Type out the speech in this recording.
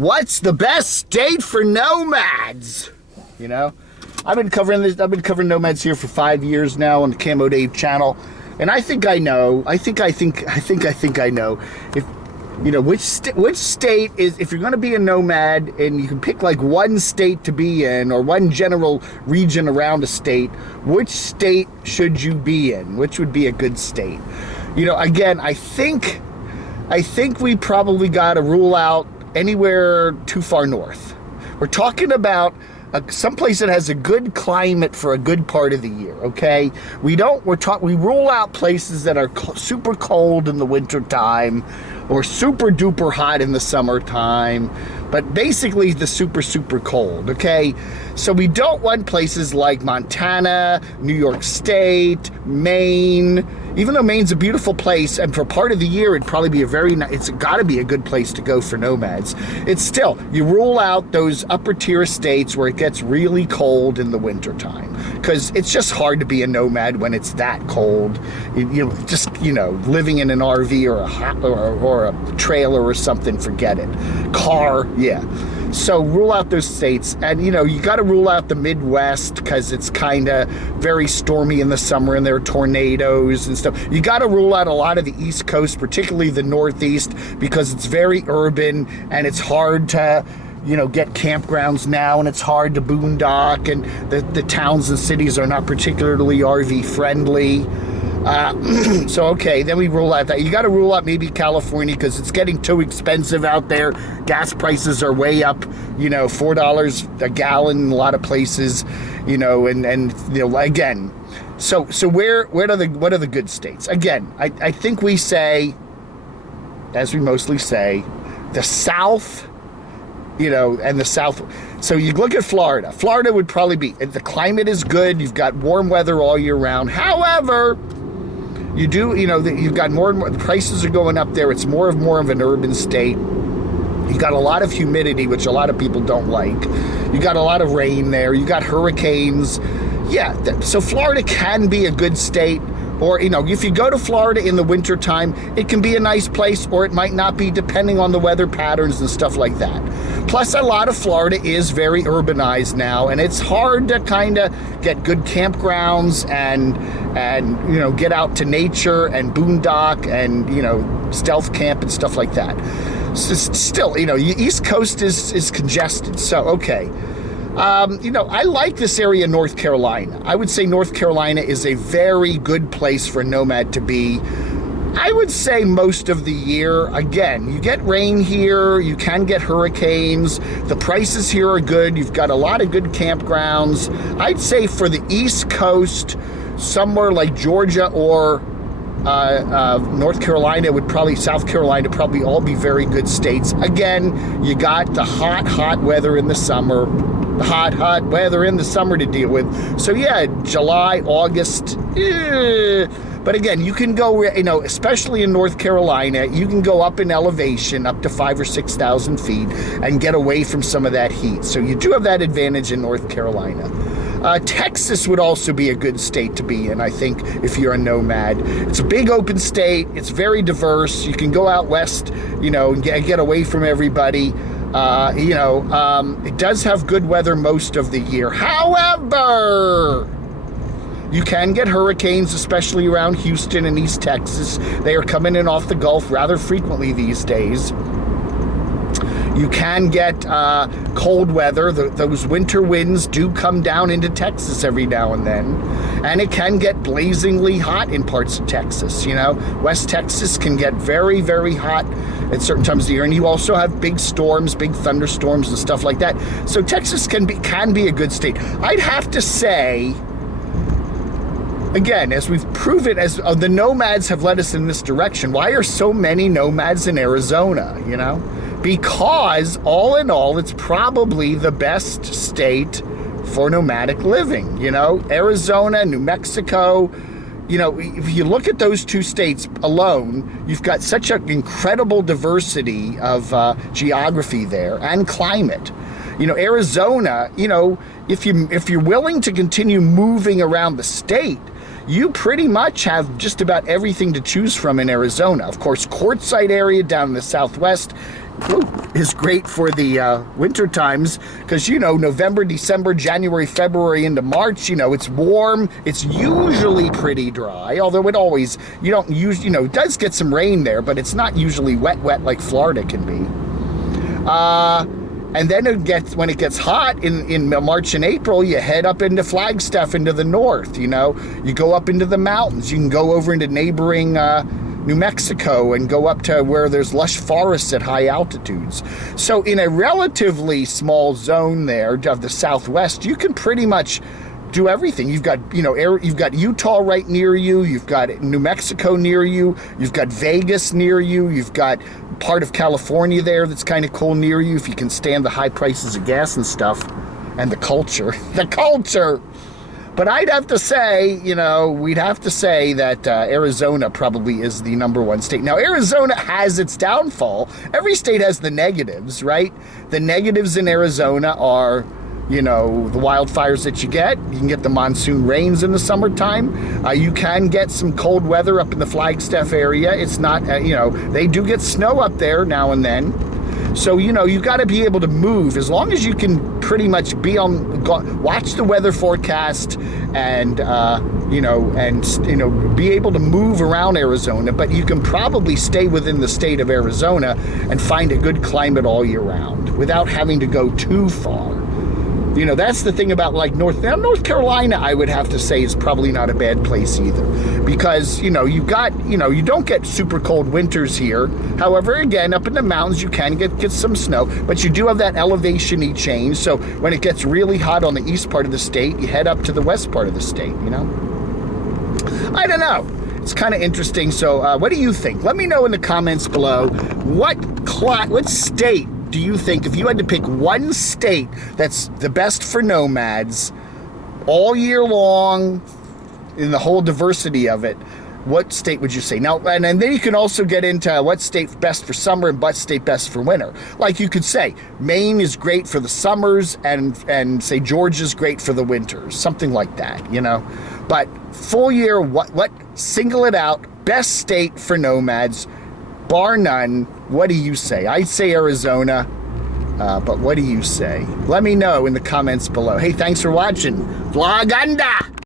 What's the best state for nomads? You know, I've been covering this. I've been covering nomads here for 5 years now on the Camo Dave channel, and I think I know. I think I know. If you know which state is, if you're going to be a nomad and you can pick like one state to be in or one general region around a state, which state should you be in? Which would be a good state? You know, again, I think we probably got to rule out anywhere too far north. We're talking about someplace that has a good climate for a good part of the year, okay? We rule out places that are super cold in the wintertime or super duper hot in the summertime, but basically the super cold, okay? So we don't want places like Montana, New York State, Maine. Even though Maine's a beautiful place, and for part of the year it'd probably be it's got to be a good place to go for nomads. It's still, you rule out those upper tier states where it gets really cold in the wintertime, because it's just hard to be a nomad when it's that cold. Living in an RV or a trailer or something, forget it. Car, yeah. So rule out those states, and you got to rule out the Midwest because it's kind of very stormy in the summer and there are tornadoes and stuff. You got to rule out a lot of the East Coast, particularly the Northeast, because it's very urban and it's hard to get campgrounds now, and it's hard to boondock, and the towns and cities are not particularly RV friendly. So okay, then we rule out that. You got to rule out maybe California because it's getting too expensive out there. Gas prices are way up, $4 a gallon in a lot of places, and again. So what are the good states? Again, I think we say, as we mostly say, the South, and the South. So you look at Florida. Florida would probably be, the climate is good. You've got warm weather all year round. However, you've got more and more, the prices are going up there. It's more of an urban state. You got a lot of humidity, which a lot of people don't like. You got a lot of rain there. You got hurricanes. Yeah, so Florida can be a good state. Or, if you go to Florida in the wintertime, it can be a nice place, or it might not be, depending on the weather patterns and stuff like that. Plus, a lot of Florida is very urbanized now, and it's hard to kind of get good campgrounds and get out to nature and boondock and, stealth camp and stuff like that. So still, East Coast is congested. So, okay. I like this area, North Carolina. I would say North Carolina is a very good place for a nomad to be. I would say most of the year. Again, you get rain here, you can get hurricanes, the prices here are good, you've got a lot of good campgrounds. I'd say for the East Coast, somewhere like Georgia or North Carolina South Carolina probably all be very good states. Again, you got the hot weather in the summer. Hot weather in the summer to deal with. So yeah, July, August, but again, you can go, especially in North Carolina, you can go up in elevation up to 5,000 or 6,000 feet and get away from some of that heat. So you do have that advantage in North Carolina. Texas would also be a good state to be in, I think, if you're a nomad. It's a big open state. It's very diverse. You can go out west, and get away from everybody. It does have good weather most of the year. However, you can get hurricanes, especially around Houston and East Texas. They are coming in off the Gulf rather frequently these days. You can get cold weather. Those winter winds do come down into Texas every now and then. And it can get blazingly hot in parts of Texas. West Texas can get very, very hot at certain times of the year. And you also have big storms, big thunderstorms and stuff like that. So Texas can be a good state. I'd have to say, again, as we've proven, as the nomads have led us in this direction, why are so many nomads in Arizona, Because, all in all, it's probably the best state for nomadic living, Arizona, New Mexico. If you look at those two states alone, you've got such an incredible diversity of geography there and climate. Arizona, if you're willing to continue moving around the state, you pretty much have just about everything to choose from in Arizona. Of course, Quartzsite area down in the southwest, is great for the winter times, because, you know, November, December, January, February into March, you know, it's warm. It's usually pretty dry, although it always, you don't use, you know, it does get some rain there, but it's not usually wet like Florida can be. And then when it gets hot in March and April, you head up into Flagstaff, into the north, you know. You go up into the mountains. You can go over into neighboring New Mexico and go up to where there's lush forests at high altitudes. So in a relatively small zone there of the Southwest, you can pretty much do everything. You've got, you know, you've got Utah right near you. You've got New Mexico near you. You've got Vegas near you. You've got part of California there that's kind of cool near you if you can stand the high prices of gas and stuff, and the culture. The culture! But I'd have to say, you know, we'd have to say that Arizona probably is the #1 state. Now, Arizona has its downfall. Every state has the negatives, right? The negatives in Arizona are, you know, the wildfires that you get. You can get the monsoon rains in the summertime. You can get some cold weather up in the Flagstaff area. It's not, you know, they do get snow up there now and then. So, you know, you got to be able to move. As long as you can pretty much be on, watch the weather forecast and, you know, be able to move around Arizona. But you can probably stay within the state of Arizona and find a good climate all year round without having to go too far. You know, that's the thing about, like, North Carolina, I would have to say, is probably not a bad place either. Because, you know, you don't get super cold winters here. However, again, up in the mountains, you can get some snow. But you do have that elevation-y change. So when it gets really hot on the east part of the state, you head up to the west part of the state, you know? I don't know. It's kind of interesting. So what do you think? Let me know in the comments below. What state do you think, if you had to pick one state that's the best for nomads all year long in the whole diversity of it, what state would you say? Now, and then you can also get into what state best for summer and what state best for winter. Like you could say Maine is great for the summers and say Georgia's great for the winters, something like that, you know. But full year, what single it out, best state for nomads, bar none. What do you say? I'd say Arizona, but what do you say? Let me know in the comments below. Hey, thanks for watching. Vloganda!